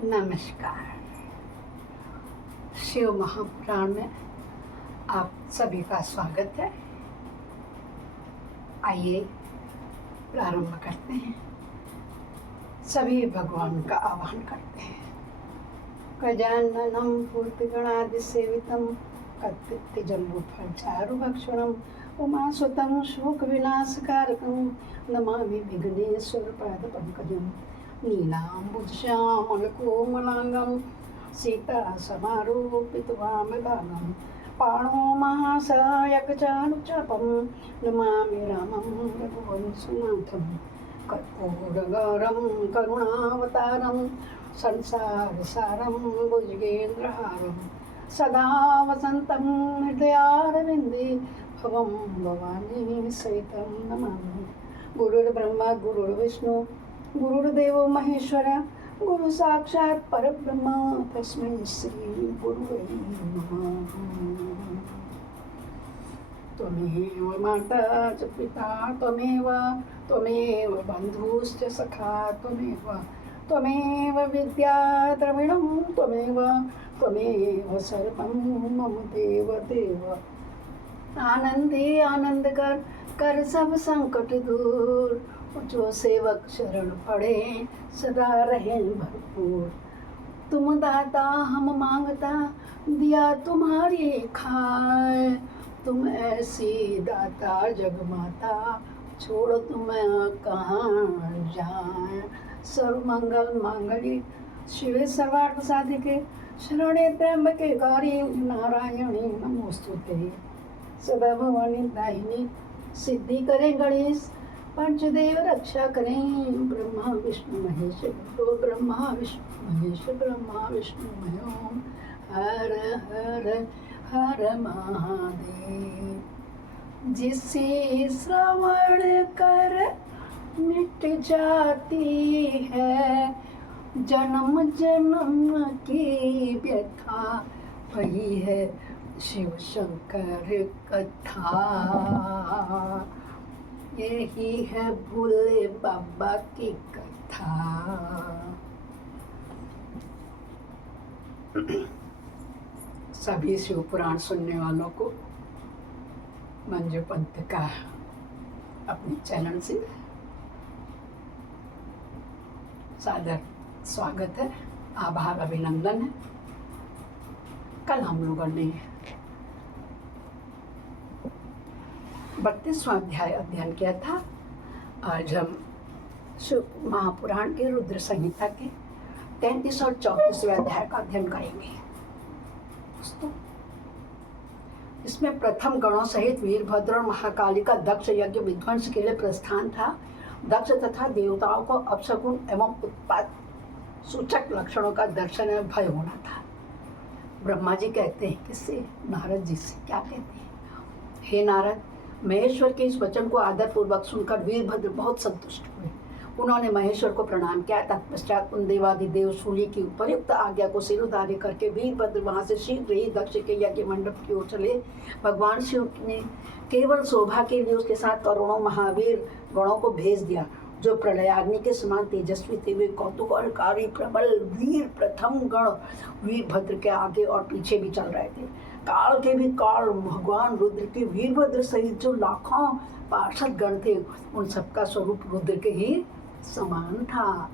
नमस्कार। शिव महापुराण में आप सभी का स्वागत है। आइए प्रारंभ करते हैं। सभी भगवान का आह्वान करते हैं। गजाननं भूतगणादिसेवितं कत्पित्तजम्बूफलचारुभक्षणं उमासुतं शोकविनाशकारकं नमामि विघ्नेश्वरपादपङ्कजं नीलाम्बुजश्यामलकोमलाङ्गं सीतासमारोपितवामभागं पाणो महासायकचारुचापं नमामि रामं रघुवंशनाथं कर्पूरगौरं करुणावतारं संसारसारं भुजगेन्द्रहारं सदा वसन्तं हृदयारविन्दे भवं भवानी सहितं नमामि। गुरुर्ब्रह्मा गुरुर्विष्णु गुरुर्देवो महेश्वर गुरु साक्षात् परब्रह्म तस्मै श्री गुरुवे नमः। त्वमेव माता च पिता त्वमेव बन्धुश्च सखा त्वमेव विद्या द्रविणं त्वमेव सर्वं मम देव आनंदे आनंद कर सब संकट दूर। जो सेवक शरण पड़े सदा रहे भरपूर। तुम दाता हम मांगता दिया तुम्हारी खाए। तुम ऐसी दाता जगमाता छोड़ तुम्हें कहाँ जाए। सर्वमंगल मांगल्ये शिवे सर्वार्थ साधिके शरणे त्र्यंबके गौरी नारायणी नमोस्तुते। सदा भवानी दाहिनी सिद्धि करें गणेश पंचदेव रक्षा करें। ब्रह्मा विष्णु महेश ओम हर हर हर महादेव। जिसे श्रवण कर मिट जाती है जन्म जन्म की व्यथा। वही है शिव शंकर कथा। यही है भोले बाबा की कथा। सभी शिव पुराण सुनने वालों को मंजू पंत का अपने चैनल से सादर स्वागत है, आभार अभिनंदन है। कल हम लोगों ने 32वां अध्याय अध्ययन किया था। आज हम शिव महापुराण के रुद्र संहिता के 33 और 34वें अध्याय का अध्ययन करेंगे। दोस्तों, इसमें प्रथम गणों सहित वीरभद्र और महाकाली का दक्ष यज्ञ विध्वंस के लिए प्रस्थान था। दक्ष तथा देवताओं को अपशकुन एवं उत्पात सूचक लक्षणों का दर्शन एवं भय होना था। ब्रह्मा जी कहते हैं किससे? नारद जी से। क्या कहते हैं? हे नारद, महेश्वर के इस वचन को आदरपूर्वक सुनकर वीरभद्र बहुत संतुष्ट हुए। उन्होंने महेश्वर को प्रणाम किया। तत्पश्चात उन देवाधिदेव सूर्य की उपयुक्त आज्ञा को सिरोधार्य करके वीरभद्र वहां से शीघ्र ही दक्ष के यज्ञ मंडप की ओर चले। भगवान शिव ने केवल शोभा के लिए उसके साथ करोड़ों महावीर गणों को भेज दिया, जो प्रलयाग्नि के समान तेजस्वी थे। वे कौतूहलकारी प्रबल वीर प्रथम गण वीरभद्र के आगे और पीछे भी चल रहे थे। काल के भी काल भगवान रुद्र के वीरभद्र सहित जो लाखों पार्षद गण थे, उन सबका स्वरूप रुद्र के ही समान था।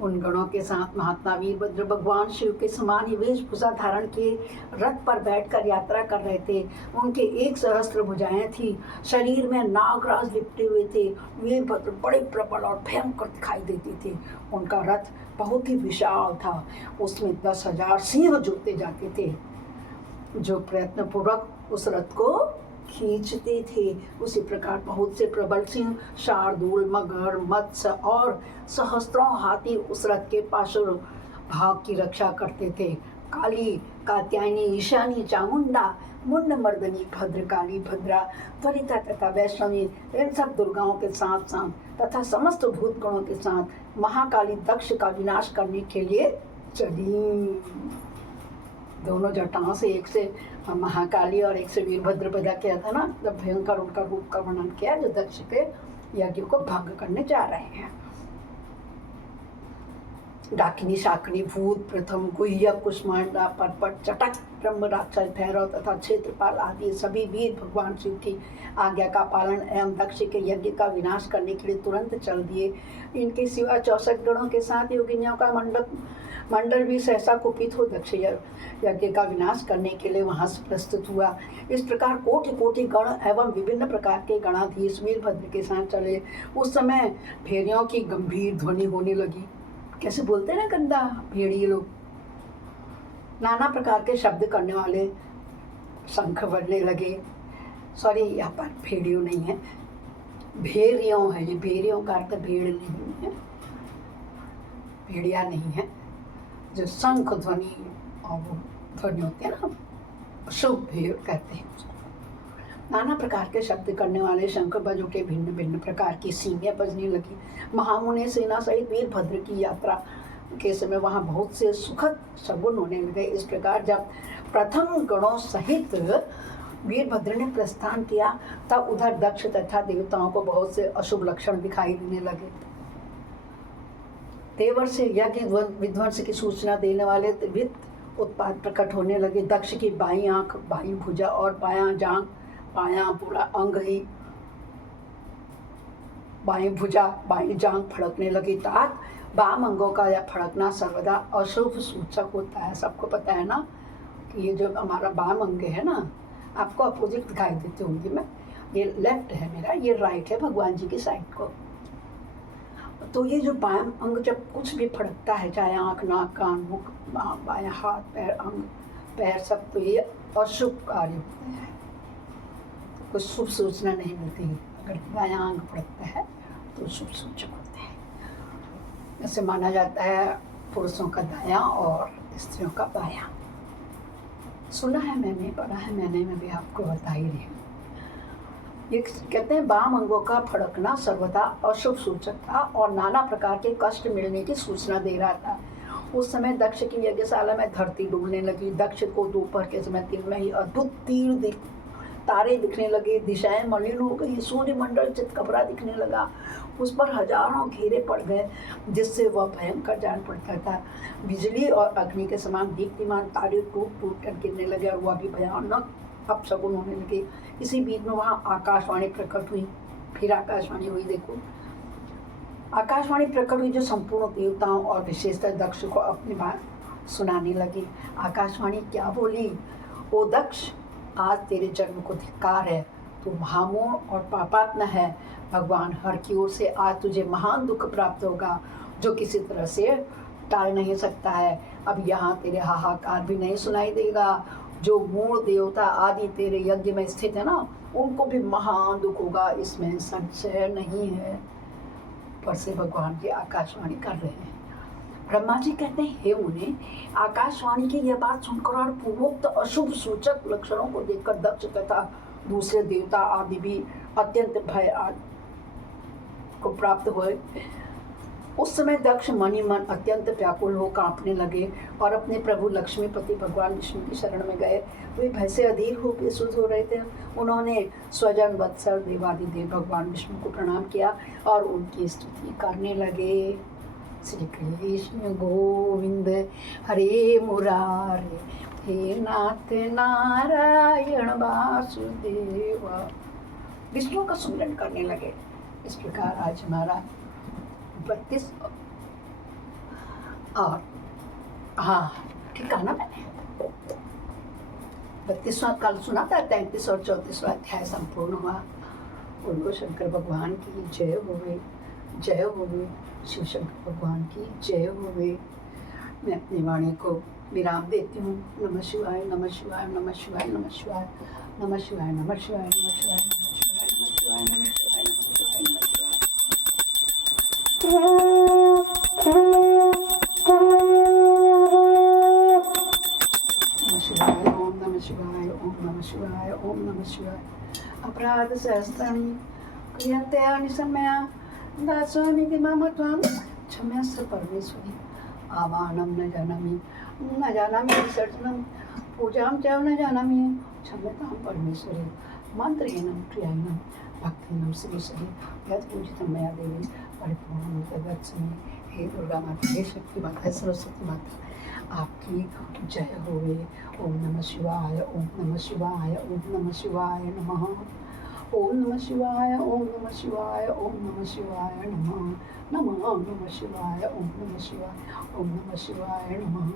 उन गणों के साथ महात्मा वीरभद्र भगवान शिव के समान ही वेशभूषा धारण किए रथ पर बैठकर यात्रा कर रहे थे। उनके 1 सहस्त्र भुजाएं थी, शरीर में नागराज लिपटे हुए थे। वीरभद्र बड़े प्रबल और भयंकर दिखाई देते थे। उनका रथ बहुत ही विशाल था। उसमें 10,000 सिंह जोते जाते थे, जो प्रयत्नपूर्वक उस रथ को खींचते थे। उसी प्रकार बहुत से प्रबल सिंह, शार्दूल, मगर, मत्स्य और सहस्त्रों हाथी उस रथ के पार्श्व भाग की रक्षा करते थे। काली, कात्यायनी, ईशानी, चामुंडा, मुंड मर्दनी, भद्रकाली, भद्रा, त्वरिता तथा वैष्णवी, इन सब दुर्गाओं के साथ साथ तथा समस्त भूतगणों के साथ महाकाली दक्ष का विनाश करने के लिए चली। दोनों जटाओं से, एक से महाकाली और एक से वीरभद्र पैदा किया था ना, जब भयंकर उनका रूप का वर्णन किया, जो दक्ष के यज्ञ को भंग करने जा रहे हैं। डाकिनी शाकिनी भूत प्रथम गुह्य कुष्मांडा परपट चटक ब्रह्म राक्षस भैरव तथा क्षेत्रपाल आदि सभी वीर भगवान शिव की आज्ञा का पालन एवं दक्ष के यज्ञ का विनाश करने के लिए तुरंत चल दिए। इनके सिवा 64 गणों के साथ योगिनियों का मंडल भी सहसा कुपित हो दक्ष यज्ञ का विनाश करने के लिए वहां से प्रस्तुत हुआ। इस प्रकार कोटि कोटि गण एवं विभिन्न प्रकार के गणाधीश वीरभद्र के साथ चले। उस समय भेड़ियों की गंभीर ध्वनि होने लगी। कैसे बोलते हैं ना गंदा भेड़िए लोग, नाना प्रकार के शब्द करने वाले शंख बजने लगे। सॉरी, यहाँ पर भेड़ियों नहीं है, भेड़ियों है। ये भेड़ियों का अर्थ भेड़ नहीं है, भेड़िया नहीं है। जो शंख ध्वनि और वो ध्वनि होते हैं ना, शुभ भेड़ कहते हैं उसको। नाना प्रकार के शब्द करने वाले शंख बज उठे, भिन्न भिन्न प्रकार की सींगें बजने लगी। महामुनि सेना सहित वीरभद्र की यात्रा के समय वहाँ बहुत से सुखद शगुन होने लगे। इस प्रकार जब प्रथम गणों सहित वीरभद्र ने प्रस्थान किया तब उधर दक्ष तथा देवताओं को बहुत से अशुभ लक्षण दिखाई देने लगे। तेवर से यज्ञ विध्वंस की सूचना देने वाले वित्त उत्पाद प्रकट होने लगे। दक्ष की बाईं आंख, बाईं भुजा और बायां जांग, बायां पूरा अंग ही, बाईं भुजा बाईं जांग फड़कने लगी। तात वाम अंगों का यह फड़कना सर्वदा अशुभ सूचक होता है। सबको पता है ना कि ये जो हमारा वाम अंग है ना, आपको अपोजिट दिखाई देते होंगे। मैं ये लेफ्ट है मेरा, ये राइट है भगवान जी की साइड को। तो ये जो बायां अंग जब कुछ भी फड़कता है, चाहे आँख, नाक, कान, मुख, बायां हाथ, पैर, अंग, पैर सब, तो ये अशुभ कार्य होता है, तो कुछ शुभ सूचना नहीं मिलती। अगर बायां अंग फड़कता है तो शुभ सूचक होते हैं। ऐसे माना जाता है पुरुषों का दायां और स्त्रियों का बायां। सुना है मैंने, पढ़ा है मैंने, मैं भी आपको बता ही रही हूँ। ये कहते हैं वाम अंगों का फड़कना सर्वदा अशुभ सूचक था और नाना प्रकार के कष्ट मिलने की सूचना दे रहा था। उस समय दक्ष की यज्ञशाला में धरती डूबने लगी। दक्ष को दोपहर के समय दिन में ही अद्भुत तारे दिखने लगे, दिशाएं मलिन हो गई, सूर्यमंडल चितकबरा दिखने लगा, उस पर हजारों घेरे पड़ गए जिससे वह भयंकर जान पड़ता था। बिजली और अग्नि के समान दीप्तिमान तारे टूट टूट कर गिरने लगे और वह भी भयानक अपशगुन होने लगे। इसी बीच में वहाँ आकाशवाणी प्रकट हुई। फिर आकाशवाणी हुई, देखो आकाशवाणी प्रकट हुई जो संपूर्ण देवताओं और विशेषतः दक्ष को अपनी बात सुनाने लगी। आकाशवाणी क्या बोली? ओ दक्ष, आज तेरे जन्म को धिक्कार है, तू महामूढ़ और पापात्म है। भगवान हर की ओर से आज तुझे महान दुख प्राप्त होगा जो किसी तरह से टाल नहीं सकता है। अब यहाँ तेरे हाहाकार भी नहीं सुनाई देगा। जो मूल देवता आदि तेरे यज्ञ में स्थित है ना, उनको भी महान दुख होगा, इसमें संशय नहीं है। पर से भगवान की आकाशवाणी कर रहे हैं। ब्रह्मा जी कहते हैं, हे मुनि, आकाशवाणी की यह बात सुनकर और पूर्वोक्त अशुभ सूचक लक्षणों को देखकर दक्ष तथा दूसरे देवता आदि भी अत्यंत भय को प्राप्त हुए। उस समय दक्ष मनि मन अत्यंत व्याकुल हो कांपने लगे और अपने प्रभु लक्ष्मीपति भगवान विष्णु की शरण में गए। वे भय से अधीर हो बेसुध हो रहे थे। उन्होंने स्वजन वत्सल देवादिदेव भगवान विष्णु को प्रणाम किया और उनकी स्तुति करने लगे। श्री कृष्ण गोविंद हरे मुरारे, हे नाथ नारायण वासुदेव। विष्णु का सुमिरन करने लगे। इस प्रकार आज हमारा 32 और हाँ ठीक है ना, मैंने 32वां कल सुना था, 33 और 34वां अध्याय संपूर्ण हुआ। बोलो शंकर भगवान की जय होवे, जय होवे, शिव शंकर भगवान की जय होवे। मैं अपनी वाणी को विराम देती हूँ। नमः शिवाय, नमः शिवाय, नमः शिवाय, नमः शिवाय, नमः शिवाय, नमः शिवाय, नमः शिवाय, नमः शिवाय, नमः शिवाय, नमः शिवाय, नमः शिवाय, नमः शिवाय। ओम नमः शिवाय, ओम नमः शिवाय, ओम नमः शिवाय। अपराध सहस्राणि क्रियन्ते अनिशम्या दासोऽमिति मम त्वं क्षम्यस्व परमेश्वरी। आवाहनं न जानामि विसर्जनं पूजां च न जानामि, क्षम्यतां परमेश्वरी। मंत्रहीनं क्रियाहीनं भक्तिहीनं श्रीश्वरी। यत् पूजितं मया देवी परिपूर्णं तदर्शने। हे दुर्गा माता, हे शक्ति माता, हे सरस्वती माता, आपकी जय होवे। ओम नमः शिवाय, ओम नमः शिवाय, ओम नमः शिवाय नमः। ओम नमः शिवाय, ओम नमः शिवाय, ओम नमः शिवाय नमः। नमः नमः शिवाय, ओम नमः शिवाय, ओम नमः शिवाय नमः।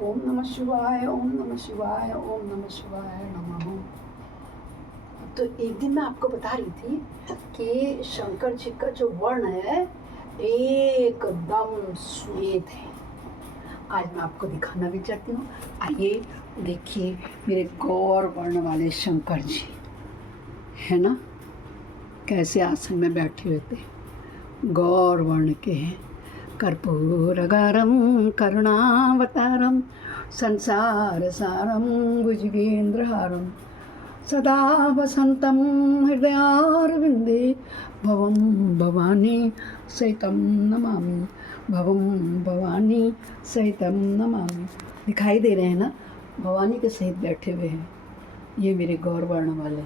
ओम नमः शिवाय, ओम नमः शिवाय, ओम नमः शिवाय नमः। तो एक दिन मैं आपको बता रही थी कि शंकर जी का जो वर्ण है एकदम श्वेत है। आज मैं आपको दिखाना भी चाहती हूँ। आइए देखिए मेरे गौर वर्ण वाले शंकर जी, है ना, कैसे आसन में बैठे हुए थे। गौर वर्ण के हैं। कर्पूरगारम करुणावतारम संसार सारम भुजगेंद्रहारम सदा वसंतम हृदयारविंदे भवम भवानी सहितम नमामि, भवम भवानी सहितम नमामि। दिखाई दे रहे हैं ना, भवानी के सहित बैठे हुए हैं। ये मेरे गौर वर्ण वाले,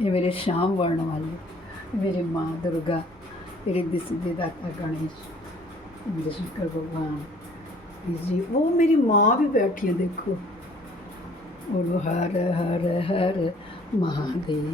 ये मेरे श्याम वर्ण वाले, मेरी माँ दुर्गा, मेरे सिद्धिदाता गणेश, मेरे शंकर भगवान जी। वो मेरी माँ भी बैठी है, देखो। बोलो हर हर हर महादेव।